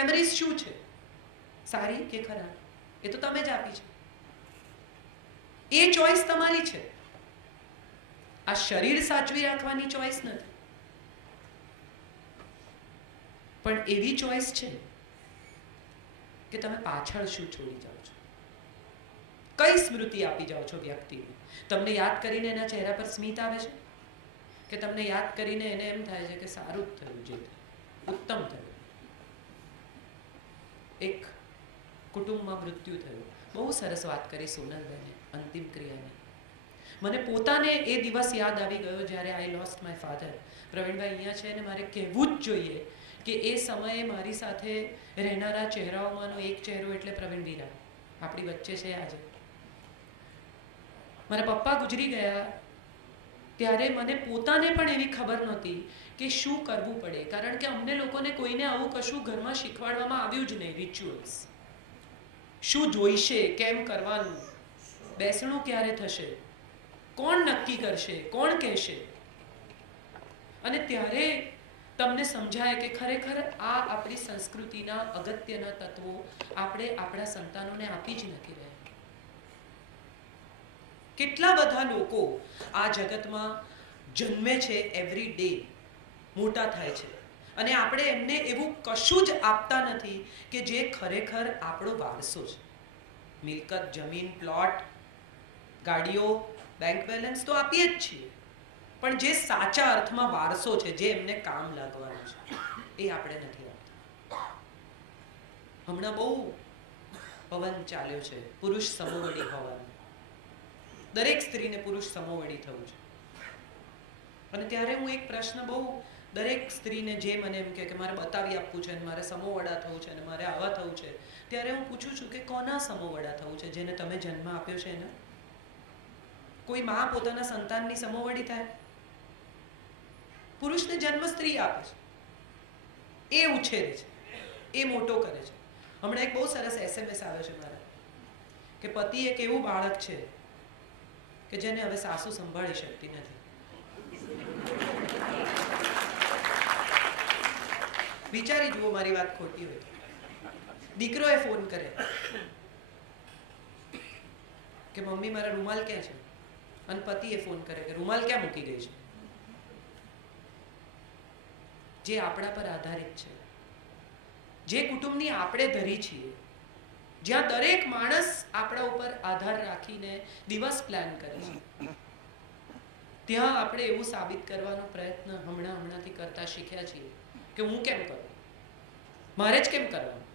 Memories શું છે, સારી કે ખરાબ, એ તો તમે જ આપી છે. એ ચોઈસ તમારી છે. આ શરીર સાચવી રાખવાની ચોઈસ નથી, પણ એવી ચોઈસ છે કે તમે પાછળ શું છોડી જાઓ છો, કઈ સ્મૃતિ આપી જાઓ છો વ્યક્તિને. તમને યાદ કરીને એના ચહેરા પર સ્મિત આવે છે, કે તમને યાદ કરીને એને એમ થાય છે કે સારું જ થયું, જે ઉત્તમ થયું. એક કુટુંબમાં મૃત્યુ થયું. બહુ સરસ વાત કરી સોનલબેને અંતિમ ક્રિયાની. મને પોતાને એ દિવસ યાદ આવી ગયો જ્યારે I lost my father. Pravinbhai અહીંયા છે અને મારે કહેવું જ જોઈએ કે એ સમયે મારી સાથે રહેનારા ચહેરાઓમાંનો એક ચહેરો એટલે પ્રવીણ વીરા આપણી વચ્ચે છે આજે. મારા પપ્પા ગુજરી ગયા ત્યારે મને પોતાને પણ એવી ખબર નહોતી કે શું કરવું પડે, કારણ કે અમને લોકોને કોઈને આવું કશું ઘરમાં શીખવાડવામાં આવ્યું જ નહીં. રિચ્યુઅલ્સ શું જોઈશે, કેમ કરવાનું, બેસણું ક્યારે થશે, કોણ નક્કી કરશે, કોણ કહેશે. અને ત્યારે તમને સમજાય કે ખરેખર આ આપણી સંસ્કૃતિના અગત્યના તત્વો આપણે આપણા સંતાનોને આપી જ નથી રહ્યા. કેટલા બધા લોકો આ જગતમાં જન્મે છે, એવરી ડે મોટા થાય છે, અને આપણે એમને એવું કશું જ આપતા નથી કે જે ખરેખર આપણો વારસો છે. મિલકત, જમીન, પ્લોટ, ગાડીઓ, બેંક બેલેન્સ તો આપીએ જ છીએ, પણ જે સાચા અર્થમાં વારસો છે, જે એમને કામ લાગવાનું છે, એ આપણે નથી આપતા. હમણાં બહુ પવન ચાલ્યો છે પુરુષ સમોવડી હોવાનો. દરેક સ્ત્રીને પુરુષ સમોવડી થવું છે. અને ત્યારે હું એક પ્રશ્ન બહુ દરેક સ્ત્રીને જે મને એમ કે મારે બતાવી આપવું છે, મારે સમોવડા થવું છે, અને મારે આવા થવું છે, ત્યારે હું પૂછું છું કે કોના સમોવડા થવું છે? જેને તમે જન્મ આપ્યો છે એના? કોઈ માં પોતાના સંતાનની સમોવડી થાય? પુરુષને જન્મ સ્ત્રી આપે છે, એ ઉછેરે છે, એ મોટો કરે છે. હમણાં એક બહુ સરસ SMS આવે છે મારા કે પતિ એક એવું બાળક છે કે જેને હવે સાસુ સંભાળી શકતી નથી. વિચારી જુઓ મારી વાત ખોટી હોય. દીકરોએ ફોન કરે કે મમ્મી મારા રૂમાલ ક્યાં છે, અને પતિએ ફોન કરે કે રૂમાલ ક્યાં મૂકી ગઈ છે. જે આપણા પર આધારિત છે, જે કુટુંબની આપણે ધરી છીએ, જ્યાં દરેક માણસ આપણા ઉપર આધાર રાખીને દિવસ પ્લાન કરે છે, ત્યાં આપણે એવું સાબિત કરવાનો પ્રયત્ન હમણાંથી કરતા શીખ્યા છીએ કે હું કેમ કરું, મારે જ કેમ કરવાનું.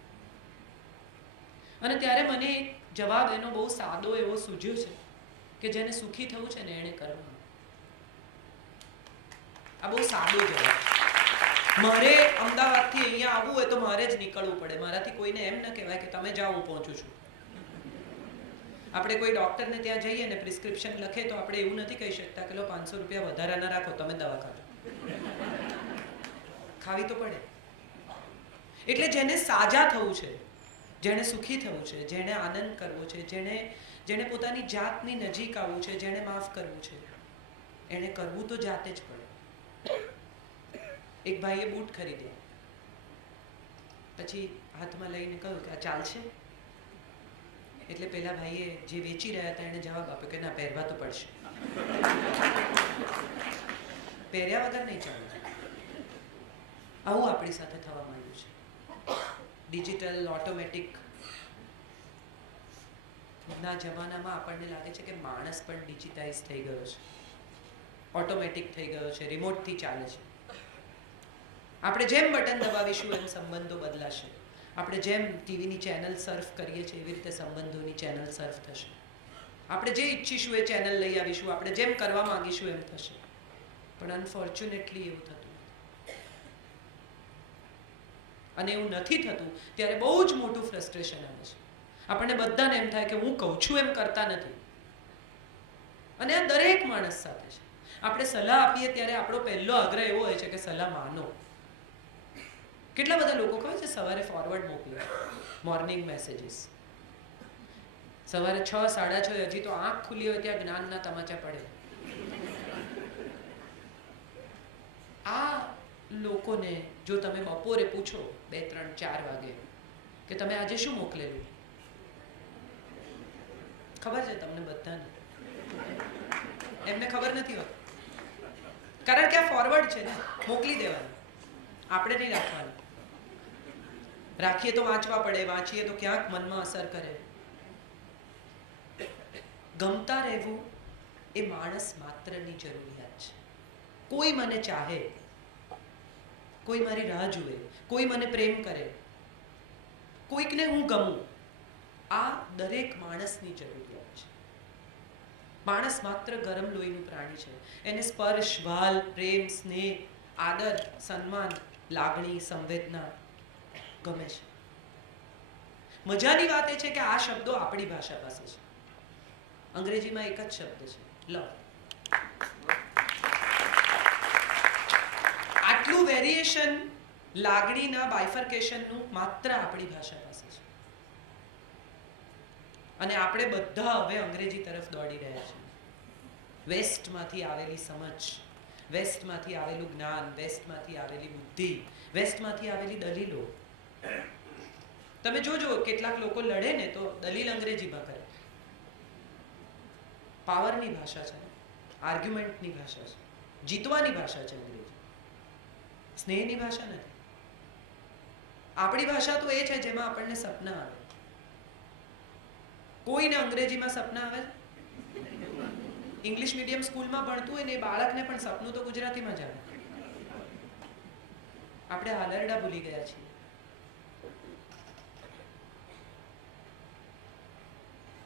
અને ત્યારે મને એક જવાબ એનો બહુ સાદો એવો સૂઝ્યો છે કે જેને સુખી થવું છે ને એણે કરવાનું. આ બહુ સાદો જવાબ. મારે અમદાવાદથી અહીંયા આવવું હોય તો મારે જ નીકળવું પડે. મારાથી કોઈને એમ ન કહેવાય કે તમે જાઓ હું પહોંચું છું. આપણે કોઈ ડૉક્ટરને ત્યાં જઈએ ને પ્રિસ્ક્રિપ્શન લખે તો આપણે એવું નથી કહી શકતા કે લો 500 રૂપિયા વધારાના રાખો, તમે દવા ખાજો. ખાવી તો પડે. એટલે જેને સાજા થવું છે, જેણે સુખી થવું છે, જેણે આનંદ કરવો છે, જેણે પોતાની જાતની નજીક આવવું છે, જેણે માફ કરવું છે, એણે કરવું તો જાતે જ પડે. એક ભાઈએ બૂટ ખરીદ્યા, પછી હાથમાં લઈને કહ્યું કે આ ચાલશે? એટલે પેલા ભાઈએ જે વેચી રહ્યા હતા એને જવાબ આપ્યો કે ના, પહેરવા તો પડશે. પહેર્યા વગર નહીં ચાલે. આવું આપણી સાથે થવા માંડ્યું છે. ડિજિટલ, ઓટોમેટિક ના જમાનામાં આપણને લાગે છે કે માણસ પણ ડિજિટાઇઝ થઈ ગયો છે, ઓટોમેટિક થઈ ગયો છે, રિમોટથી ચાલે છે. આપણે જેમ બટન દબાવીશું એમ સંબંધો બદલાશે. આપણે જેમ ટીવીની ચેનલ સર્ફ કરીએ છીએ એવી રીતે સંબંધોની ચેનલ સર્ફ થશે. આપણે જે ઈચ્છીશું એ ચેનલ લઈ આવીશું, આપણે જેમ કરવા માંગીશું એમ થશે. પણ અનફોર્ચ્યુનેટલી એવું થતું નથી. અને એવું નથી થતું ત્યારે બહુ જ મોટું ફ્રસ્ટ્રેશન આવે છે. આપણને બધાને એમ થાય કે હું કહું છું એમ કરતા નથી. અને આ દરેક માણસ સાથે છે. આપણે સલાહ આપીએ ત્યારે આપણો પહેલો આગ્રહ એવો હોય છે કે સલાહ માનો. કેટલા બધા લોકો કહે છે સવારે ફોરવર્ડ મોકલે, મોર્નિંગ મેસેજીસ. સવારે 6, 6:30 હજી તો આંખ ખુલી હોય ત્યાં જ્ઞાનના તમાચા પડે. આ લોકોને જો તમે બપોરે પૂછો 2, 3, 4 વાગે કે તમે આજે શું મોકલેલું, ખબર છે તમને બધાને? એમને ખબર નથી હોતી, કારણ કે આ ફોરવર્ડ છે ને, મોકલી દેવાનું, આપણે નહીં રાખવાનું. રાખીએ તો વાંચવા પડે, વાંચીએ તો ક્યાંક મનમાં અસર કરે. ગમતા રહેવું એ માણસ માત્રની જરૂરિયાત છે. કોઈ મને ચાહે, કોઈ મારી રાહ જુએ, કોઈ મને પ્રેમ કરે, કોઈકને હું ગમું, આ દરેક માણસની જરૂરિયાત છે. માણસ માત્ર ગરમ લોહીનું પ્રાણી છે. એને સ્પર્શ, વાલ, પ્રેમ, સ્નેહ, આદર, સન્માન, લાગણી, સંવેદના ગમે છે. મજાની વાત એ છે કે આ શબ્દો આપણી ભાષા પાસે છે. અંગ્રેજીમાં એક જ શબ્દ છે, લવ. આટલું વેરિએશન લાગણીના બાયફર્કેશનનું માત્ર આપણી ભાષા પાસે છે. અને આપણે બધા હવે અંગ્રેજી તરફ દોડી રહ્યા છીએ. વેસ્ટમાંથી આવેલી સમજ, વેસ્ટમાંથી આવેલું જ્ઞાન, વેસ્ટમાંથી આવેલી બુદ્ધિ, વેસ્ટમાંથી આવેલી દલીલો. તમે જોજો કેટલાક લોકો લડે ને તો દલીલ અંગ્રેજીમાં કરે. પાવરની ભાષા છે, આર્ગ્યુમેન્ટની ભાષા છે, જીતવાની ભાષા છે અંગ્રેજી. સ્નેહની ભાષા નથી. આપણી ભાષા તો એ છે જેમાં આપણને સપના આવે. કોઈને અંગ્રેજીમાં સપના આવે? ઇંગ્લિશ મીડિયમ સ્કૂલમાં ભણતું હોય ને એ બાળકને પણ સપનું તો ગુજરાતીમાં જ આવે. આપણે હાલરડા ભૂલી ગયા છીએ.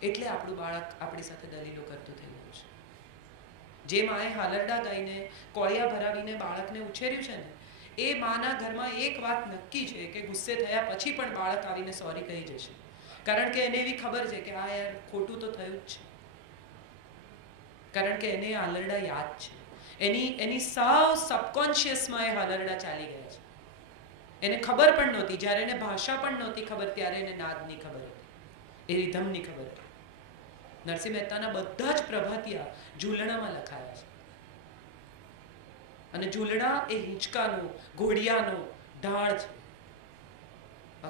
એટલે આપણું બાળક આપણી સાથે દલીલો કરતું થઈ ગયું છે. જે માએ હાલરડા ગાઈને, કોળિયા ભરાવીને બાળકને ઉછેર્યું છે ને, એ માના ઘરમાં એક વાત નક્કી છે કે ગુસ્સે થયા પછી પણ બાળક આવીને સોરી કહી જશે. કારણ કે એને એવી ખબર છે કે આ યાર ખોટું તો થયું જ છે. કારણ કે એને હાલરડા યાદ છે. એની સાવ સબકોન્શિયસમાં એ હાલરડા ચાલી ગયા છે. એને ખબર પણ નહોતી, જ્યારે એને ભાષા પણ નહોતી ખબર ત્યારે એને નાદની ખબર હતી, એ રિધમની ખબર હતી. નરસિંહ મહેતાના બધા જ પ્રભાતિયા ઝૂલણામાં લખાયા છે. અને ઝૂલણા એ હિંચકાનો, ઘોડિયાનો ઢાળ છે.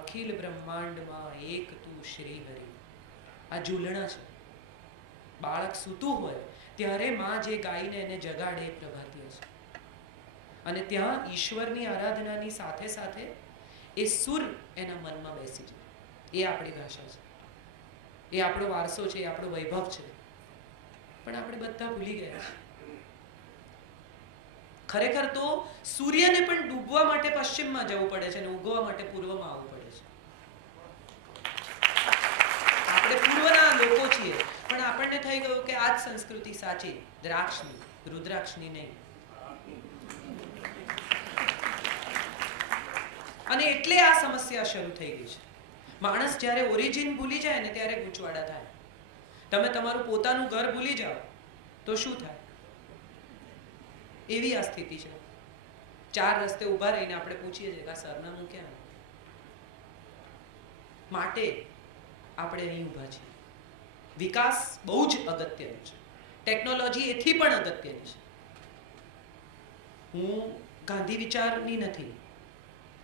અખિલ બ્રહ્માંડમાં એક તું શ્રી હરિ. આ ઝૂલણા છે. બાળક સૂતું હોય ત્યારે માં જે ગાઈને એને જગાડે એ પ્રભાતિયા છે. અને ત્યાં ઈશ્વરની આરાધનાની સાથે સાથે એ સુર એના મનમાં બેસી જાય. એ આપણી ભાષા છે, એ આપણો વારસો છે, એ આપણો વૈભવ છે. પણ આપણે બધા ભૂલી ગયા છીએ. ખરેખર તો સૂર્યને પણ ડૂબવા માટે પશ્ચિમમાં જવું પડે છે અને ઉગવા માટે પૂર્વમાં આવવું પડે છે. આપણે પૂર્વના લોકો છીએ, પણ આપણને થઈ ગયું કે આ જ સંસ્કૃતિ સાચી, દ્રાક્ષની, રુદ્રાક્ષની નહીં. અને એટલે આ સમસ્યા શરૂ થઈ ગઈ છે. માણસ જ્યારે ઓરિજિન ભૂલી જાય ને ત્યારે ગૂંચવાડા થાય. તમે તમારું પોતાનું ઘર ભૂલી જાઓ તો શું થાય? એવી આ સ્થિતિ છે. 4 રસ્તે ઊભા રહીને આપણે પૂછીએ છીએ કે આ સરનામું ક્યાં? માટે આપણે અહીં ઊભા છીએ. વિકાસ બહુ જ અગત્યનો છે. ટેકનોલોજી એથી પણ અગત્યની છે. હું ગાંધી વિચારની નથી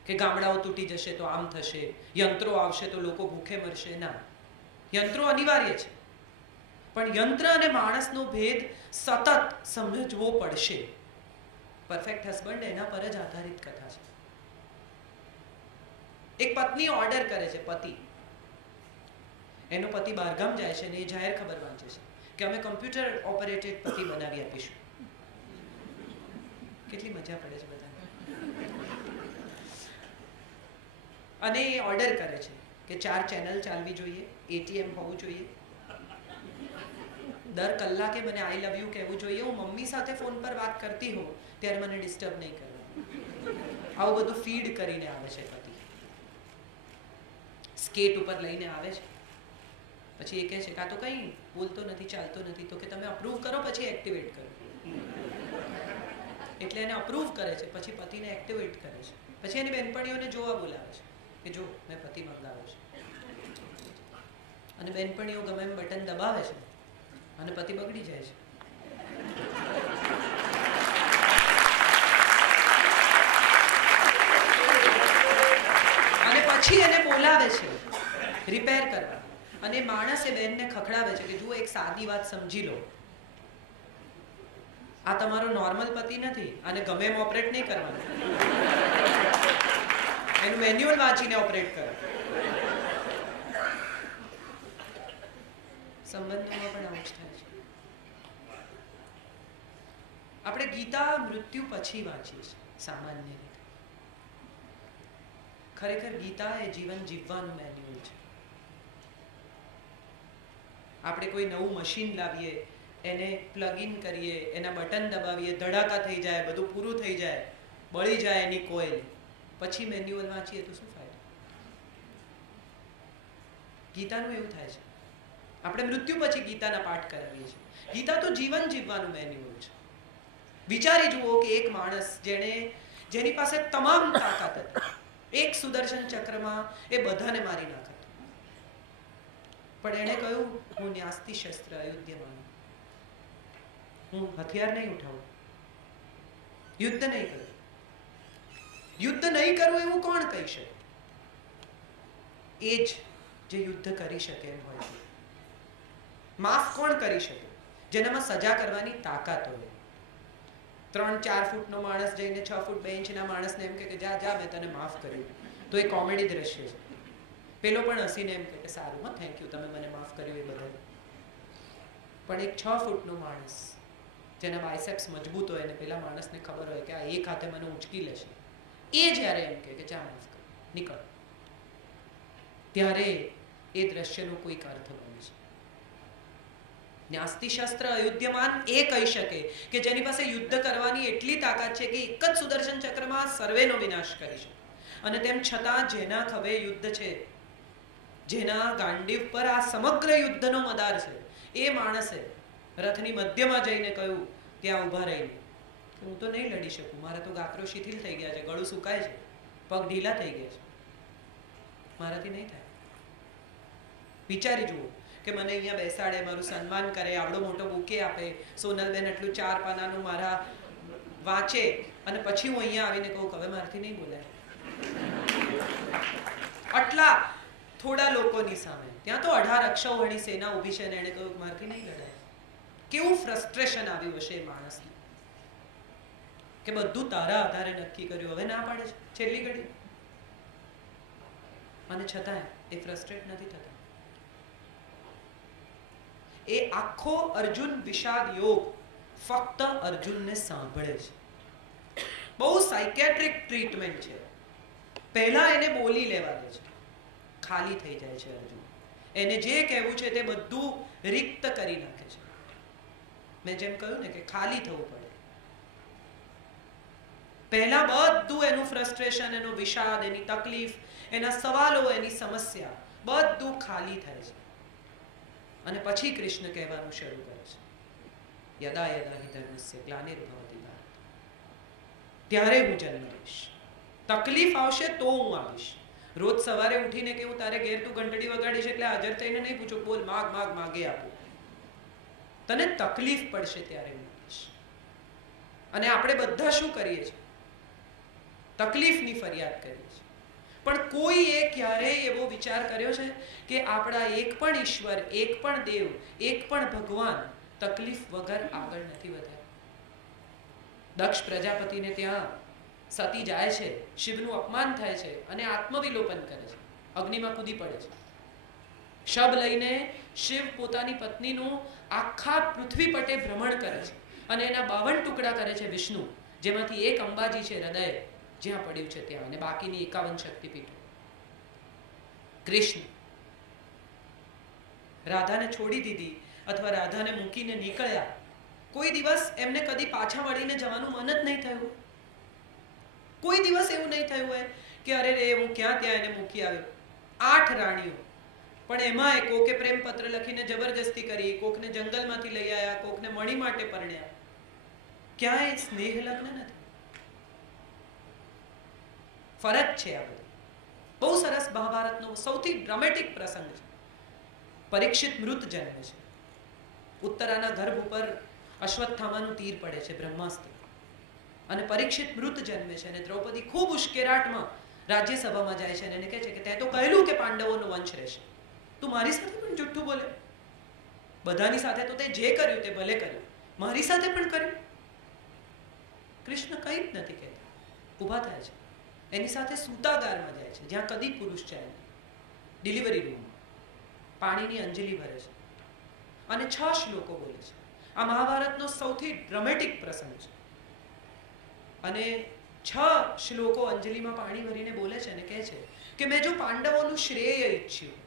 કે ગામડાઓ તૂટી જશે તો આમ થશે, યંત્રો આવશે તો લોકો ભૂખે મરશે. ના, યંત્રો અનિવાર્ય છે, પણ યંત્ર અને માણસનો ભેદ સતત સમજવો પડશે. પરફેક્ટ હસબન્ડ એના પર જ આધારિત કથા છે. એક પત્ની ઓર્ડર કરે છે, પતિ, એનો પતિ બહારગામ જાય છે ને એ જાહેર ખબર વાંચે છે કે અમે કમ્પ્યુટર ઓપરેટેડ પતિ બનાવી આપીશું. કેટલી મજા પડે છે બધાને. અને એ ઓર્ડર કરે છે કે 4 ચેનલ ચાલવી જોઈએ, એટીએમ હોવું જોઈએ, દર કલાકે મને આઈ લવ યુ કહેવું જોઈએ, હું મમ્મી સાથે ફોન પર વાત કરતી હોઉં ત્યારે મને ડિસ્ટર્બ નહીં કરવું. આવું બધું ફીડ કરીને આવે છે પતિ. સ્કેટ ઉપર લઈને આવે છે. પછી એ કહે છે કે આ તો કંઈ બોલતો નથી, ચાલતો નથી. તો કે તમે અપ્રૂવ કરો પછી એક્ટિવેટ કરો. એટલે એને અપ્રૂવ કરે છે, પછી પતિને એક્ટિવેટ કરે છે. પછી એની બહેનપણીઓને જોવા બોલાવે છે કે જો મેં પતિ મંગાવ્યો છે. અને બહેનપણીઓ ગમે એમ બટન દબાવે છે અને પતિ બગડી જાય છે. પછી એને બોલાવે છે રિપેર કરવા, અને માણસ એ બહેનને ખખડાવે છે કે જુઓ એક સાદી વાત સમજી લો, આ તમારો નોર્મલ પતિ નથી, આને ગમે એમ ઓપરેટ નહીં કરવાનું, એનું મેન્યુઅલ વાંચીને ઓપરેટ કરો. સંબંધોમાં પણ આવું જ થાય છે. આપણે ગીતા મૃત્યુ પછી વાંચીએ છીએ સામાન્ય રીતે. ખરેખર ગીતા એ જીવન જીવવાનું મેન્યુઅલ છે. આપણે કોઈ નવું મશીન લાવીએ, એને પ્લગ ઇન કરીએ, એના બટન દબાવીએ, ધડાકા થઈ જાય, બધું પૂરું થઈ જાય, બળી જાય એની કોઇલ, પછી મેન્યુઅલ વાંચીએ તો શું ફાયદો? ગીતાનું એવું થાય છે. આપણે મૃત્યુ પછી ગીતાના પાઠ કરાવીએ છીએ. ગીતા તો જીવન જીવવાનું મેન્યુઅલ છે. વિચારી જુઓ કે એક માણસ જેની પાસે તમામ તાકાત હતી, એક સુદર્શન ચક્રમાં એ બધાને મારી નાખતો, પણ એણે કહ્યું હું ન્યાસ્તિ શસ્ત્ર અયુધ્યમાન, હું હથિયાર નહીં ઉઠાવું, યુદ્ધ નહીં કરું. યુદ્ધ નહીં કરવું એવું કોણ કહી શકે? એ જ જે યુદ્ધ કરી શકે એમ હોય છે. માફ કોણ કરી શકે? જેનામાં સજા કરવાની તાકાત હોય. 3-4 ફૂટનો માણસ જઈને 6 ફૂટ 2 ઇંચના માણસને એમ કે જા જા મેં તને માફ કર્યું, તો એ કોમેડી દ્રશ્ય છે. પેલો પણ હસીને એમ કે સારું, હા થેન્ક યુ, તમે મને માફ કર્યું એ બદલ. પણ એક 6 ફૂટનો માણસ જેના બાયસેપ્સ મજબૂત હોય અને પેલા માણસને ખબર હોય કે આ એક હાથે મને ઉંચકી લેશે, એ જ્યારે એમ કે જા માફ કર, નીકળ, ત્યારે એ દ્રશ્યનો કોઈક અર્થ બને છે. ન્યાસ્તિ શસ્ત્ર અયુધ્યમાન એ કહી શકે કે જેની પાસે યુદ્ધ કરવાની એટલી તાકાત છે કે એક જ સુદર્શન ચક્રમાં સર્વેનો વિનાશ કરી શકે, અને તેમ છતાં જેના ખભે યુદ્ધ છે, જેના ગાંડીવ પર આ સમગ્ર યુદ્ધનો મદાર છે, એ માણસે રથની મધ્યમાં જઈને કહ્યું ત્યાં ઊભા રહીને કે હું તો નહીં લડી શકું, મારા તો ગાત્રો શિથિલ થઈ ગયા છે, ગળું સુકાય છે, પગ ઢીલા થઈ ગયા છે, મારાથી નહીં થાય. વિચારી જુઓ કે મને અહીંયા બેસાડે, મારું સન્માન કરે, આવડો મોટો બુકે આપે, સોનલબેન આટલું 4 પાનાનું મારા વાંચે, અને પછી હું અહીંયા આવીને કહું કે હવે મારાથી નહીં બોલાય. આટલા થોડા લોકોની સામે, ત્યાં તો 18 અક્ષૌહિણી સેના ઊભી છે, અને એણે કહ્યું મારાથી નહીં લડાય. કેવું ફ્રસ્ટ્રેશન આવ્યું હશે એ માણસને કે બધું તારા આધારે નક્કી કર્યું, હવે ના પાડે છે છેલ્લી ઘડી, અને છતાંય એ ફ્રસ્ટ્રેટ નથી થતા. એ આખો અર્જુન વિષાદ યોગ ફક્ત અર્જુનને સાંભળે છે. બહુ સાયકેટ્રિક ટ્રીટમેન્ટ છે. પહેલા એને બોલી લેવા દે છે, ખાલી થઈ જાય છે અર્જુન. એને જે કહેવું છે તે બધું રિક્ત કરી નાખે છે. મેં જેમ કહ્યું ને કે ખાલી થવું પડે. પહેલા બધું એનું ફ્રસ્ટ્રેશન, એનો વિષાદ, એની તકલીફ, એના સવાલો, એની સમસ્યા બધું ખાલી થાય છે, અને પછી કૃષ્ણ કહેવાનું શરૂ કરે છે યદા યદા હિ ધર્મસ્ય ગ્લાનિર્ભવતિ ભારત, ત્યારે હું જન્મ લઈશ. તકલીફ આવશે તો હું આવીશ. રોજ સવારે ઉઠીને કેવું તારે ઘેર તું ઘંટડી વગાડીશ એટલે હાજર થઈને નહીં પૂછો બોલ માગ માગ માગે આપું. તને તકલીફ પડશે ત્યારે હું આવીશ. અને આપણે બધા શું કરીએ છીએ? તકલીફની ફરિયાદ કરીએ છીએ. પણ કોઈએ ક્યારેય એવો વિચાર કર્યો છે કે આપણા એક પણ ઈશ્વર, એક પણ દેવ, એક પણ ભગવાન તકલીફ વગર આગળ નથી વધ્યા? દક્ષ પ્રજાપતિને ત્યાં સતી જાય છે, શિવનું અપમાન થાય છે, અને આત્મવિલોપન કરે છે, અગ્નિમાં કૂદી પડે છે. શબ લઈને શિવ પોતાની પત્નીનું આખા પૃથ્વી પટે ભ્રમણ કરે છે, અને એના 52 ટુકડા કરે છે વિષ્ણુ, જેમાંથી એક અંબાજી છે હૃદય જ્યાં પડ્યું છે ત્યાં, અને બાકીની 51 શક્તિપીઠો. કૃષ્ણ રાધાને છોડી દીધી અથવા રાધાને મૂકીને નીકળ્યા, કોઈ દિવસ એમને કદી પાછા વળીને જવાનું મન જ નહીં થયું. કોઈ દિવસ એવું નહીં થયું હોય કે અરે રે હું ક્યાં ત્યાં એને મૂકી આવ્યો. 8 રાણીઓ, પણ એમાં કોકે પ્રેમ પત્ર લખીને જબરજસ્તી કરી, કોકને જંગલમાંથી લઈ આવ્યા, કોકને મણી માટે પરણ્યા. ક્યાંય સ્નેહ લગ્ન નથી. ફરજ છે આ બધી. બહુ સરસ મહાભારતનો સૌથી ડ્રામેટિક પ્રસંગ છે. પરીક્ષિત મૃત જન્મે છે. ઉત્તરાના ગર્ભ ઉપર અશ્વત્થામાનું તીર પડે છે, બ્રહ્માસ્ત્ર, અને પરીક્ષિત મૃત જન્મે છે, અને દ્રૌપદી ખૂબ ઉશ્કેરાટમાં રાજ્યસભામાં જાય છે અને એને કહે છે કે તે તો કહેલું કે પાંડવોનો વંશ રહેશે, તું મારી સાથે પણ જુઠ્ઠું બોલે. બધાની સાથે તો તે જે કર્યું તે ભલે કર્યું, મારી સાથે પણ કર્યું. કૃષ્ણ કંઈ જ નથી કહેતા, ઊભા થાય છે, એની સાથે સૂતાગારમાં જાય છે જ્યાં કદી પુરુષ જાય નહીં, ડિલિવરી રૂમમાં પાણીની અંજલિ ભરે છે અને 6 શ્લોકો બોલે છે. આ મહાભારતનો સૌથી ડ્રામેટિક પ્રસંગ છે અને 6 શ્લોકો અંજલિમાં પાણી ભરીને બોલે છે અને કહે છે કે મેં જો પાંડવોનું શ્રેય ઈચ્છ્યું,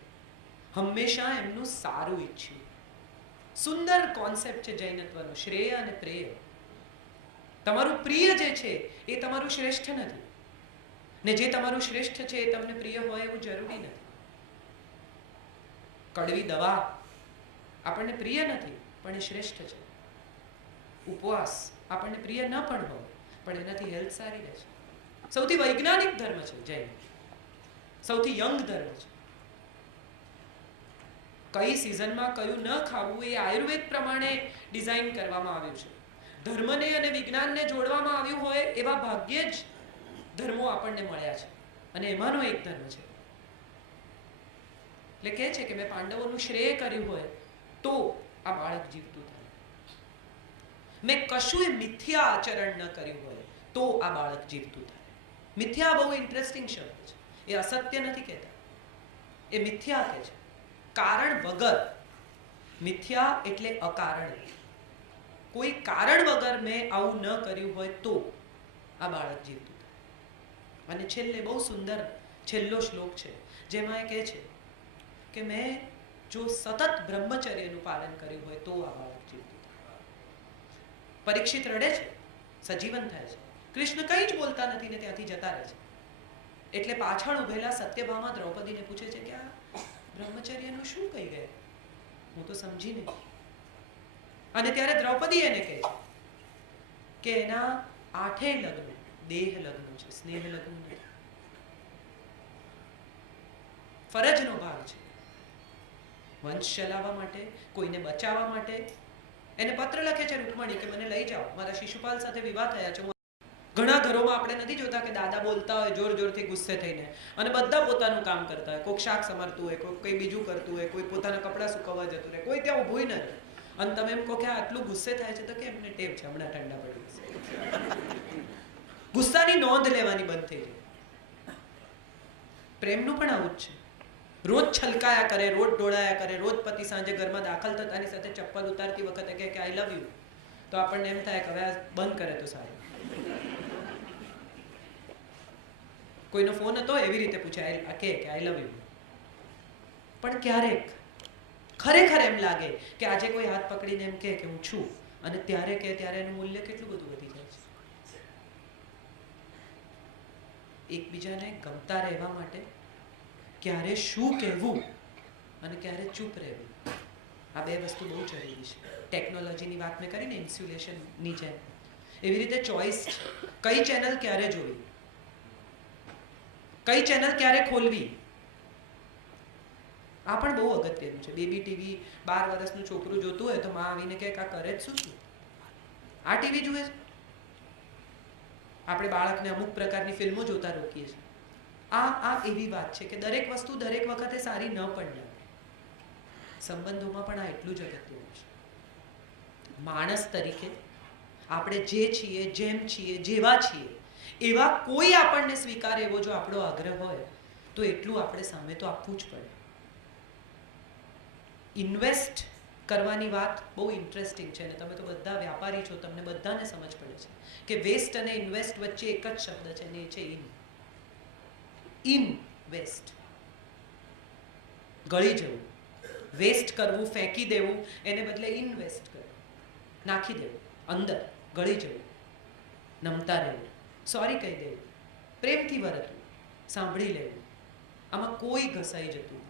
હંમેશા એમનું સારું ઈચ્છ્યું. સુંદર કોન્સેપ્ટ છે જૈનત્વનો, શ્રેય અને પ્રેય. તમારું પ્રિય જે છે એ તમારું શ્રેષ્ઠ નથી, ને જે તમારું શ્રેષ્ઠ છે એ તમને પ્રિય હોય એવું જરૂરી નથી. કડવી દવા આપણને પ્રિય નથી પણ એ શ્રેષ્ઠ છે. ઉપવાસ આપણને પ્રિય ન પણ હોય પણ એનાથી હેલ્થ સારી રહે છે. સૌથી વૈજ્ઞાનિક ધર્મ છે જૈન, સૌથી યંગ ધર્મ છે. કઈ સિઝનમાં કયું ન ખાવું એ આયુર્વેદ પ્રમાણે ડિઝાઇન કરવામાં આવ્યું છે. ધર્મને અને વિજ્ઞાનને જોડવામાં આવ્યું હોય એવા ભાગ્યે જ ધર્મો આપણને મળ્યા છે અને એમાંનો એક ધર્મ છે. એટલે કહે છે કે મેં પાંડવોનું શ્રેય કર્યું હોય તો આ બાળક જીવતું થાય, મેં કશું મિથ્યા આચરણ ન કર્યું હોય તો આ બાળક જીવતું થાય. મિથ્યા બહુ ઇન્ટરેસ્ટિંગ શબ્દ છે. એ અસત્ય નથી કહેતા, એ મિથ્યા કહે છે, કારણ વગર. મિથ્યા એટલે અકારણ. કોઈ કારણ વગર મેં આવું ન કર્યું હોય તો આ બાળક જીવતું થાય. અને છેલ્લે બહુ સુંદર છેલ્લો શ્લોક છે જેમાં એ કહે છે કે મેં જો સતત બ્રહ્મચર્યનું પાલન કર્યું હોય તો આ બાળક જીવતું થાય. પરીક્ષિત રડે છે, સજીવન થાય છે, કૃષ્ણ કંઈ જ બોલતા નથી ને ત્યાંથી જતા રહે છે. એટલે પાછળ ઉભેલા સત્યભામા દ્રૌપદીને પૂછે છે કે આ બ્રહ્મચર્યનું શું કહી ગયા, હું તો સમજી નહીં. અને ત્યારે દ્રૌપદી એને કહે છે કે એના 8 લગ્ન દેહ લગ્ન છે, સ્નેહ લગ્ન નથી. ફરજનો ભાગ છે. વંશ ચલાવવા માટે, કોઈને બચાવવા માટે એને પત્ર લખે છે રૂકમણી કે મને લઈ જાઓ, મારા શિશુપાલ સાથે વિવાહ થયા છે. ઘણા ઘરોમાં આપણે નથી જોતા કે દાદા બોલતા હોય જોર જોરથી ગુસ્સે થઈને અને બધા પોતાનું કામ કરતા હોય. કોઈક શાક સમારતું હોય, કોઈ કંઈ બીજું કરતું હોય, કોઈ પોતાના કપડાં સુકવવા જતું રહે, કોઈ ત્યાં ઊભું ન રહે. અને તમે એમ કહો કે આટલું ગુસ્સે થાય છે તો કે એમને ટેવ છે, હમણાં ઠંડા પડી જશે. ગુસ્સાની નોંધ લેવાની બંધ થઈ જાય. પ્રેમનું પણ આવું જ છે. રોજ છલકાયા કરે, રોજ ઢોળાયા કરે, રોજ પતિ સાંજે ઘરમાં દાખલ થતાની સાથે ચપ્પલ ઉતારતી વખતે કહે કે આઈ લવ યુ, તો આપણને એમ થાય કે હવે આ બંધ કરે તો સારું. કોઈનો ફોન હતો એવી રીતે પૂછે કે આઈ લવ યુ. પણ ક્યારેક ખરેખર એમ લાગે કે આજે કોઈ હાથ પકડીને એમ કહે કે હું છું, અને ત્યારે કે ત્યારે એનું મૂલ્ય કેટલું બધું વધી જાય છે. એકબીજાને ગમતા રહેવા માટે ક્યારે શું કહેવું અને ક્યારે ચૂપ રહેવું, આ બે વસ્તુ બહુ જરૂરી છે. ટેકનોલોજીની વાત મેં કરીને ઇન્સ્યુલેશનની જેમ એવી રીતે ચોઇસ છે. કઈ ચેનલ ક્યારે જોવી, કઈ ચેનલ ક્યારે ખોલવી, આ પણ બહુ અગત્યનું છે. બેબી ટીવી 12 વર્ષનું છોકરું જોતું હોય તો માં આવીને કહે કે આ કરે જ શું છું, આ ટીવી જુએ છે. આપણે બાળકને અમુક પ્રકારની ફિલ્મો જોતા રોકીએ છીએ. આ એવી વાત છે કે દરેક વસ્તુ દરેક વખતે સારી ન પણ લાગે. સંબંધોમાં પણ આ એટલું જ અગત્યનું છે. માણસ તરીકે આપણે જે છીએ, જેમ છીએ, જેવા છીએ એવા કોઈ આપણને સ્વીકારે એવો જો આપણો આગ્રહ હોય તો એટલું આપણે સામે તો આપવું જ પડે. ઇન્વેસ્ટ કરવાની વાત બહુ ઇન્ટરેસ્ટિંગ છે અને તમે તો બધા વ્યાપારી છો, તમને બધાને સમજ પડે છે કે વેસ્ટ અને ઇન્વેસ્ટ વચ્ચે એક જ શબ્દ છે અને એ છે ઇનવેસ્ટ. ગળી જવું, વેસ્ટ કરવું, ફેંકી દેવું, એને બદલે ઇન્વેસ્ટ કરવું, નાખી દેવું અંદર, ગળી જવું, નમતા રહેવું, સોરી કહી દેવું, પ્રેમથી વર્તવું, સાંભળી લેવું. આમાં કોઈ ઘસાઈ જતું નથી.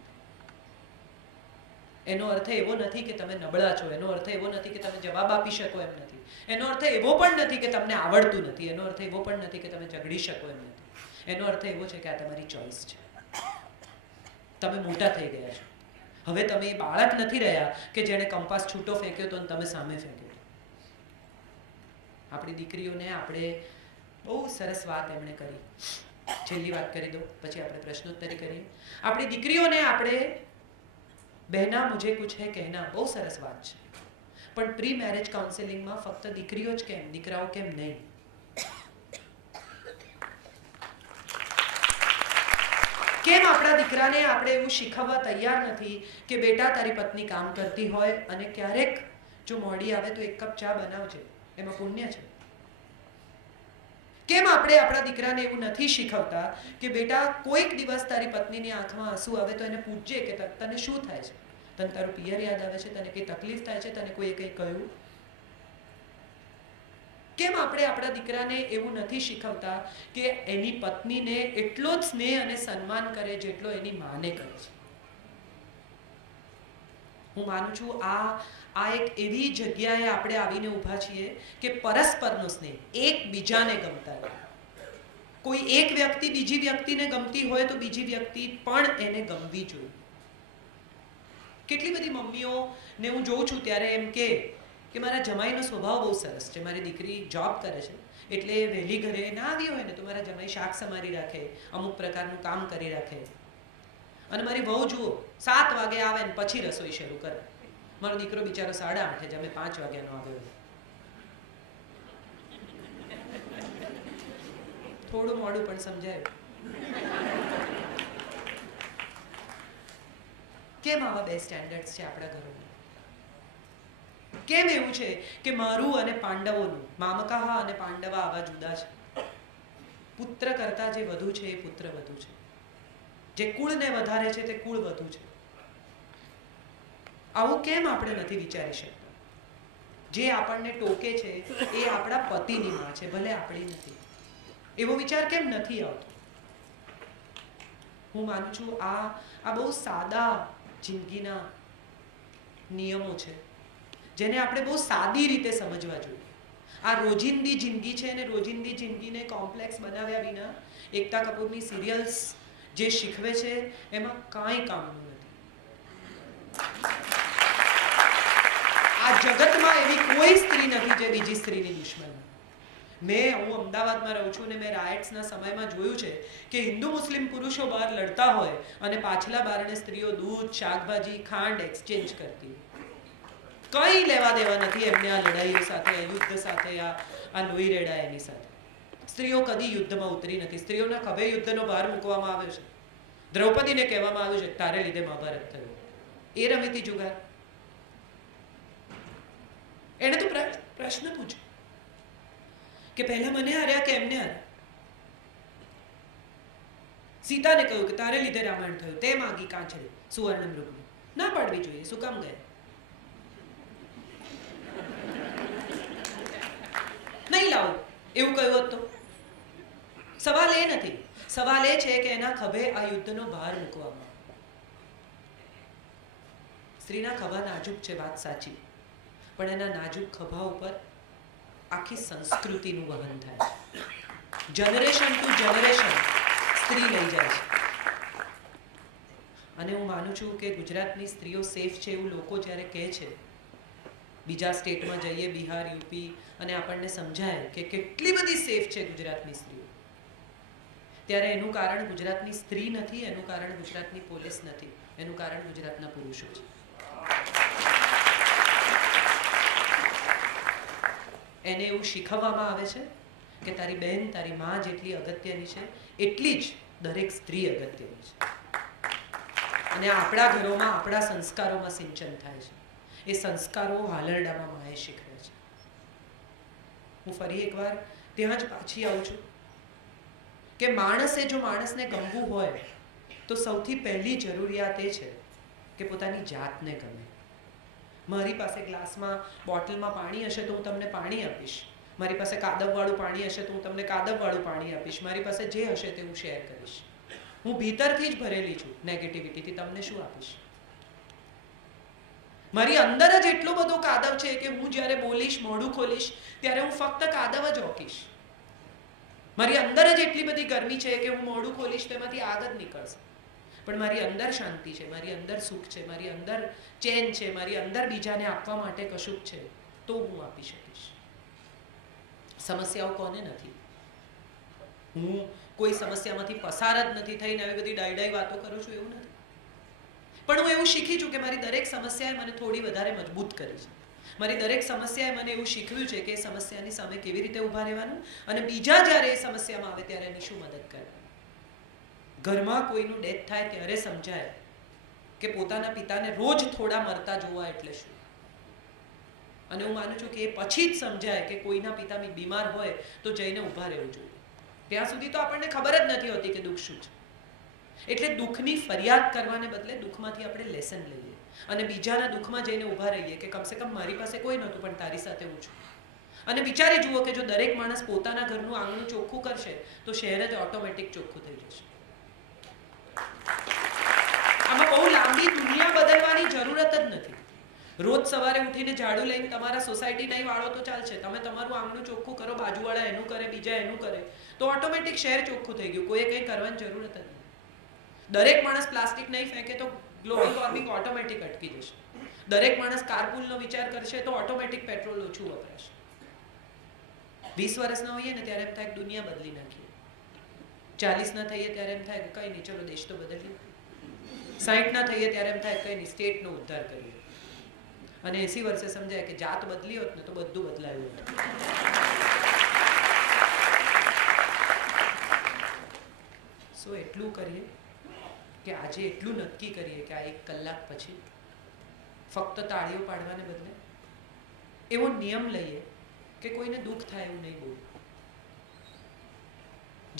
એનો અર્થ એવો નથી કે તમે નબળા છો, એનો અર્થ એવો નથી કે તમે જવાબ આપી શકો એમ નથી, એનો અર્થ એવો પણ નથી કે તમને આવડતું નથી, એનો અર્થ એવો પણ નથી કે તમે ઝઘડી શકો એમ નથી. એનો અર્થ એવો છે કે આ તમારી ચોઇસ છે. તમે મોટા થઈ ગયા છો. હવે તમે એ બાળક નથી રહ્યા કે જેણે કંપાસ છૂટો ફેંક્યો તો તમે સામે ફેંક્યો. આપણી દીકરીઓને આપણે બહુ સરસ વાત એમણે કરી છેલ્લી વાત કરી દો, પછી આપણે પ્રશ્નોત્તરી કરીએ. આપણી દીકરીઓને આપણે બહેના મુझे कुछ है कहना બહુ સરસ વાત છે, પણ પ્રી મેરેજ કાઉન્સેલિંગમાં ફક્ત દીકરીઓ જ કેમ, દીકરાઓ કેમ નહીં? કેમ આપણા દીકરાને આપણે એવું શીખવવા તૈયાર નથી કે બેટા તારી પત્ની કામ કરતી હોય અને ક્યારેક જો મોડી આવે તો એક કપ ચા બનાવજે, એમાં પુણ્ય છે. કેમ આપણે આપણા દીકરાને એવું નથી શીખવતા કે બેટા કોઈક દિવસ તારી પત્નીની આંખમાં આંસુ આવે તો એને પૂછજે કે તને શું થાય છે, તને તારું પિયર યાદ આવે છે, તને કંઈ તકલીફ થાય છે, તને કોઈએ કંઈ કહ્યું? કેમ આપણે આપણા દીકરાને એવું નથી શીખવતા કે એની પત્નીને એટલો જ સ્નેહ અને સન્માન કરે જેટલો એની માને કરે છે? હું માનું છું આ એક એવી જગ્યાએ આપણે આવીને ઊભા છીએ કે પરસ્પરનો સ્નેહ, એકબીજાને ગમતા રહે. કોઈ એક વ્યક્તિ બીજી વ્યક્તિને ગમતી હોય તો બીજી વ્યક્તિ પણ એને ગમવી જોઈએ. કેટલી બધી મમ્મીઓને હું જોઉં છું ત્યારે એમ કે મારા જમાઈનો સ્વભાવ બહુ સરસ છે, મારી દીકરી જોબ કરે છે એટલે વહેલી ઘરે ના આવી હોય ને તો મારા જમાઈ શાક સમારી રાખે, અમુક પ્રકારનું કામ કરી રાખે, અને મારી વહુ જુઓ 7 વાગે આવે ને પછી રસોઈ શરૂ કરે. મારો દીકરો બિચારો 8:30 જમે, 5 વાગ્યાનો આવ્યો. થોડું મોડું પણ સમજાયું. કેમ આવા બે સ્ટેન્ડર્ડ્સ છે આપણા ઘરોમાં? કેમ એવું છે કે મારું અને પાંડવોનું, મામકાહ અને પાંડવા આવા જુદા છે? પુત્ર કરતા જે વધુ છે એ પુત્ર વધુ છે, જે કુળને વધારે છે તે કુળ વધુ છે. આવું કેમ આપણે નથી વિચારી શકતા? જે આપણને ટોકે છે એ આપણા પતિની માં છે, ભલે આપણી નથી. એવો વિચાર કેમ નથી આવતો? હું માનું છું આ બહુ સાદા જિંદગીના નિયમો છે જેને આપણે બહુ સાદી રીતે સમજવા જોઈએ. આ રોજિંદી જિંદગી છે અને રોજિંદી જિંદગીને કોમ્પ્લેક્સ બનાવ્યા વિના એકતા કપૂરની સિરિયલ્સ જે શીખવે છે એમાં કાંઈ કામનું નથી. આ જગતમાં એવી કોઈ સ્ત્રી નથી જે બીજી સ્ત્રીની દુશ્મન. હું અમદાવાદમાં રહું છું અને મેં રાયટ્સના સમયમાં જોયું છે કે હિન્દુ મુસ્લિમ પુરુષો બહાર લડતા હોય અને પાછલા બારણે સ્ત્રીઓ દૂધ, શાકભાજી, ખાંડ એક્સચેન્જ કરતી હોય. કંઈ લેવા દેવા નથી એમને આ લડાઈઓ સાથે, આ યુદ્ધ સાથે, આ લોહી રેડા એની સાથે. સ્ત્રીઓ કદી યુદ્ધમાં ઉતરી નથી. સ્ત્રીઓના ખભે યુદ્ધનો ભાર મૂકવામાં આવ્યો છે. દ્રૌપદીને કહેવામાં આવ્યું છે તારે લીધે મહાભારત થયું. એ રમીતી જુગાર. એને તો પ્રશ્ન પૂછ્યો કે પહેલા મને હાર્યા કે એમને હાર્યા? સીતાને કહ્યું કે તારે લીધે રામાયણ થયું, તે માગી કાંચરી સુવર્ણ મૃગની. ના પાડવી જોઈએ, શું કામ ગયા? નહીં લાવો એવું કહ્યું હોત તો? સવાલ એ નથી. સવાલ એ છે કે એના ખભે આ યુદ્ધનો ભાર મૂકવામાં. સ્ત્રીના ખભા નાજુક છે, વાત સાચી, પણ એના નાજુક ખભા ઉપર આખી સંસ્કૃતિનું વહન થાય. જનરેશન ટુ જનરેશન સ્ત્રી લઈ જાય છે. અને હું માનું છું કે ગુજરાતની સ્ત્રીઓ સેફ છે એવું લોકો જ્યારે કહે છે, બીજા સ્ટેટમાં જઈએ, બિહાર, યુપી, અને આપણને સમજાય કે કેટલી બધી સેફ છે ગુજરાતની સ્ત્રીઓ, ત્યારે એનું કારણ ગુજરાતની સ્ત્રી નથી, એનું કારણ ગુજરાતની પોલીસ નથી, એનું કારણ ગુજરાતના પુરુષો છે. એને એવું શીખવવામાં આવે છે કે તારી બહેન, તારી માં જેટલી અગત્યની છે એટલી જ દરેક સ્ત્રી અગત્યની છે. અને આપણા ઘરોમાં, આપણા સંસ્કારોમાં સિંચન થાય છે. એ સંસ્કારો હાલરડામાં માએ શીખવે છે. હું ફરી એકવાર ત્યાં જ પાછી આવું છું કે માણસે જો માણસને ગમવું હોય તો સૌથી પહેલી જરૂરિયાત એ છે કે પોતાની જાતને ગમે. મારી પાસે ગ્લાસમાં, બોટલમાં પાણી હશે તો હું તમને પાણી આપીશ. મારી પાસે કાદવવાળું પાણી હશે તો હું તમને કાદવવાળું પાણી આપીશ. મારી પાસે જે હશે તે હું શેર કરીશ. હું ભીતરથી જ ભરેલી છું નેગેટિવિટીથી, તમને શું આપીશ? મારી અંદર જ એટલો બધો કાદવ છે કે હું જ્યારે બોલીશ, મોઢું ખોલીશ ત્યારે હું ફક્ત કાદવ જ ઓકીશ. મારી અંદર જ એટલી બધી ગરમી છે કે હું મોઢું ખોલીશ તો એમાંથી આગ જ નીકળશે. પણ મારી અંદર શાંતિ છે, મારી અંદર સુખ છે, મારી અંદર ચેન છે, મારી અંદર બીજાને આપવા માટે કશુંક છે તો હું આપી શકીશ. સમસ્યાઓ કોને નથી? હું કોઈ સમસ્યામાંથી પસાર જ નથી થઈને આવી બધી ડાઈ વાતો કરું છું એવું નથી. પણ હું એવું શીખી છું કે મારી દરેક સમસ્યાએ મને થોડી વધારે મજબૂત કરી છે. મારી દરેક સમસ્યાએ મને એવું શીખવ્યું છે કે એ સમસ્યાની સામે કેવી રીતે ઊભા રહેવાનું અને બીજા જ્યારે એ સમસ્યામાં આવે ત્યારે એની શું મદદ કરવાની. ઘરમાં કોઈનું ડેથ થાય ત્યારે સમજાય કે પોતાના પિતાને રોજ થોડા મરતા જોવા એટલે શું. અને હું માનું છું કે એ પછી જ સમજાય કે કોઈના પિતા બીમાર હોય તો જઈને ઊભા રહેવું જોઈએ. ત્યાં સુધી તો આપણને ખબર જ નથી હોતી કે દુઃખ શું છે. એટલે દુઃખની ફરિયાદ કરવાને બદલે દુઃખમાંથી આપણે લેસન લઈએ અને બીજાના દુઃખમાં જઈને ઊભા રહીએ કે કમસે કમ મારી પાસે કોઈ નહોતું પણ તારી સાથે હું છું. અને વિચારી જુઓ કે જો દરેક માણસ પોતાના ઘરનું આંગણું ચોખ્ખું કરશે તો શહેર જ ઓટોમેટિક ચોખ્ખું થઈ જશે. આમાં બહુ લાંબી દુનિયા બદલવાની જરૂરત જ નથી. રોજ સવારે ઉઠીને ઝાડુ લઈને તમારા સોસાયટી નહીં વાળો તો ચાલશે. તમે તમારું આંગણું ચોખ્ખું કરો, બાજુવાળા એનું કરે, બીજા એનું કરે તો ઓટોમેટિક શહેર ચોખ્ખું થઈ ગયું. કોઈએ કંઈ કરવાની જરૂરત જ નથી. દરેક માણસ પ્લાસ્ટિક નહીં ફેંકે તો ગ્લોબલ વોર્મિંગ ઓટોમેટિક અટકી જશે. દરેક માણસ કારપૂલનો વિચાર કરશે તો ઓટોમેટિક પેટ્રોલ ઓછું વપરાશે. 20 વર્ષના હોઈએ ને ત્યારે એમ થાય કે દુનિયા બદલી નાખીએ. 40 ના થઈએ ત્યારે એમ થાય કે કંઈ નહીં, ચલો દેશ તો બદલીએ. 60 ના થઈએ ત્યારે એમ થાય કંઈ નહીં, સ્ટેટનો ઉદ્ધાર કરીએ. અને 80 વર્ષે સમજાય કે જાત બદલી હોત ને તો બધું બદલાયું હોત. સો એટલું કરીએ કે આજે એટલું નક્કી કરીએ કે આ 1 કલાક પછી ફક્ત તાળીઓ પાડવાને બદલે એવો નિયમ લઈએ કે કોઈને દુઃખ થાય એવું નહીં બોલું.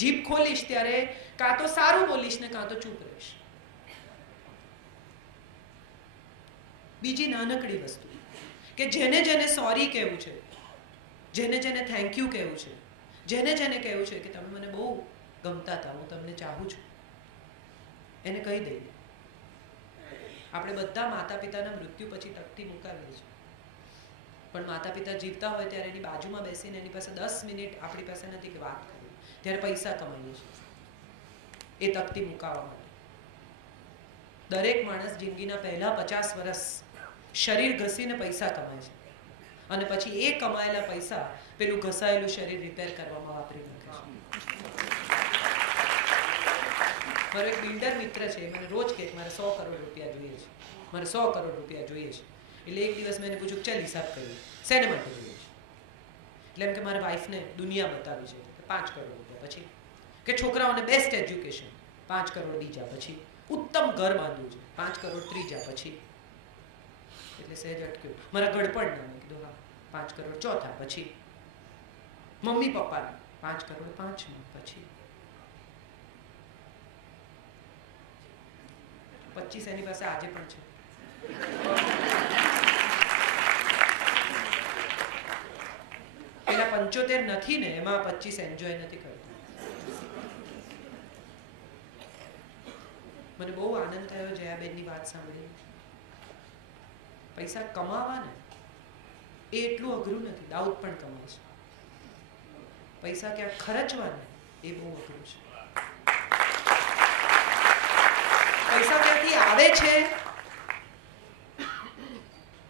જીભ ખોલીશ ત્યારે કાં તો સારું બોલીશ ને કાં તો ચૂપ રહીશ. બીજી નાનકડી વસ્તુ કે જેને જેને સોરી કહેવું છે, જેને જેને થેન્ક યુ કહેવું છે, જેને જેને કહેવું છે કે તમે મને બહુ ગમતા હતા, હું તમને ચાહું છું, એને કહી દઈએ. આપણે બધા માતા પિતાના મૃત્યુ પછી તકતી મુકાવીએ છીએ, પણ માતા પિતા જીવતા હોય ત્યારે એની બાજુમાં બેસીને એની પાસે 10 મિનિટ આપણી પાસે નથી કે વાત કરીએ. ત્યારે પૈસા કમાઈએ છીએ એ તકતી મુકાવવા માટે. દરેક માણસ જિંદગીના પહેલા 50 વર્ષ શરીર ઘસીને પૈસા કમાય છે અને પછી એ કમાયેલા પૈસા પેલું ઘસાયેલું શરીર રિપેર કરવામાં વાપરી નાખે છે. મારો એક બિલ્ડર મિત્ર છે, મને રોજ કહે મારે 100 કરોડ રૂપિયા જોઈએ છે, મારે 100 કરોડ રૂપિયા જોઈએ છે. એટલે એક દિવસ મેં એને પૂછ્યું ચાલ હિસાબ કરીએ, શેને માટે જોઈએ છે? એટલે એમ કે મારા વાઈફને દુનિયા બતાવી છે, 5 કરોડ રૂપિયા. પછી કે છોકરાઓને બેસ્ટ એજ્યુકેશન, 5 કરોડ બીજા. પછી ઉત્તમ ઘર બાંધવું છે, 5 કરોડ ત્રીજા. પછી એટલે સહેજ અટક્યું. મારા ગડપણના મેં કીધું હા 5 કરોડ ચોથા. પછી મમ્મી પપ્પાને 5 કરોડ પાંચમા. પછી 25 એની પાસે આજે પણ છે. પેલા 75 નથી ને એમાં 25 એન્જોય નથી કરતો. મને બહુ આનંદ થયો જયાબેનની વાત સાંભળીને. પૈસા કમાવા ને એ એટલું અઘરું નથી. દાઉદ પણ કમાય છે. પૈસા ક્યાં ખર્ચવા ને એ બહુ અઘરું છે. પૈસા ક્યાંથી આવે છે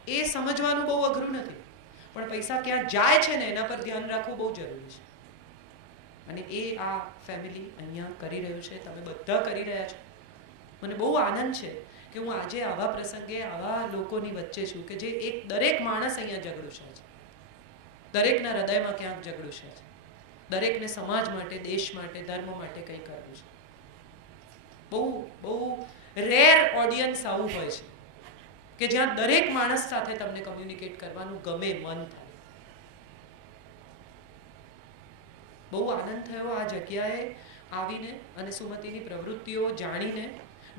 એ સમજવાનું બહુ અઘરું નથી, પણ પૈસા ક્યાં જાય છે ને એના પર ધ્યાન રાખવું બહુ જરૂરી છે. અને એ આ ફેમિલી અહીંયા કરી રહ્યું છે, તમે બધા કરી રહ્યા છો. મને બહુ આનંદ છે કે હું આજે આવા પ્રસંગે આવા લોકોની વચ્ચે છું કે જે એક દરેક માણસ અહીંયા ઝઘડું છે. દરેકના હૃદયમાં ક્યાંક ઝઘડું છે. દરેકને સમાજ માટે, દેશ માટે, ધર્મ માટે કંઈ કરવું છે. બહુ બહુ રેર ઓડિયન્સ આવું હોય છે કે જ્યાં દરેક માણસ સાથે તમને કમ્યુનિકેટ કરવાનું ગમે, મન થાય. બહુ આનંદ થયો આ જગ્યાએ આવીને અને સુમતિની પ્રવૃત્તિઓ જાણીને.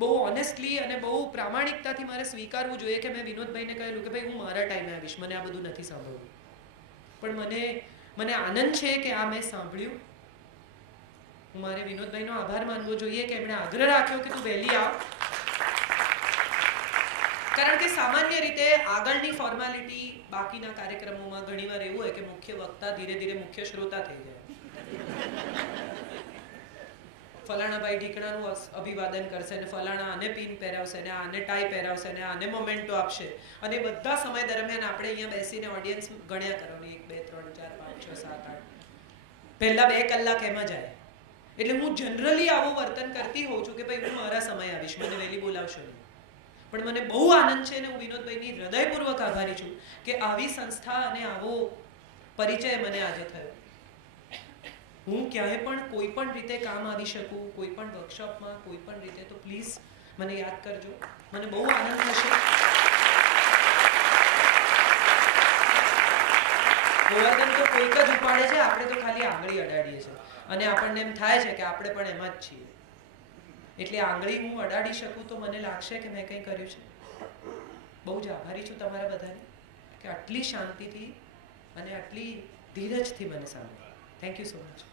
બહુ ઓનેસ્ટલી અને બહુ પ્રામાણિકતાથી મારે સ્વીકારવું જોઈએ કે મેં વિનોદભાઈને કહેલું કે ભાઈ હું મારા ટાઈમે આવીશ, મને આ બધું નથી સાંભળવું. પણ મને આનંદ છે કે આ મેં સાંભળ્યું. હું મારે વિનોદભાઈનો આભાર માનવો જોઈએ કે એમણે આગ્રહ રાખ્યો કે તું વહેલી આવ. કારણ કે સામાન્ય રીતે આગળની ફોર્માલિટી બાકીના કાર્યક્રમોમાં ઘણીવાર એવું હોય કે મુખ્ય વક્તા ધીરે ધીરે મુખ્ય શ્રોતા થઈ જાય. ફલાણાભાઈ ઢીકણાનું અભિવાદન કરશે ને ફલાણા આને પિન પહેરાવશે ને આને ટાઈ પહેરાવશે ને આને મોમેન્ટો આપશે. અને બધા સમય દરમિયાન આપણે અહીંયા બેસીને ઓડિયન્સ ગણ્યા કરવાની 1 2 3 4 5 6 7 8 પહેલા 2 કલાક એમાં જાય. એટલે હું જનરલી આવું વર્તન કરતી હોઉં છું કે ભાઈ હું મારા સમય આવીશ, મને વહેલી બોલાવશો નહીં. પણ મને બહુ આનંદ છે અને હું વિનોદભાઈની હૃદયપૂર્વક આભારી છું કે આવી સંસ્થા અને આવો પરિચય મને આજે થયો. હું ક્યાંય પણ કોઈ પણ રીતે કામ આવી શકું, કોઈ પણ વર્કશોપમાં, કોઈ પણ રીતે, તો પ્લીઝ મને યાદ કરજો. મને બહુ આનંદ થશે. ગોવર્ધન તો કોઈક જ ઉપાડે છે, આપણે તો ખાલી આંગળી અડાડીએ છીએ અને આપણને એમ થાય છે કે આપણે પણ એમાં જ છીએ. એટલે આંગળી હું અડાડી શકું તો મને લાગશે કે મેં કંઈ કર્યું છે. બહુ જ આભારી છું તમારા બધાની કે આટલી શાંતિથી અને આટલી ધીરજથી મને સાંભળ્યું. Thank you so much.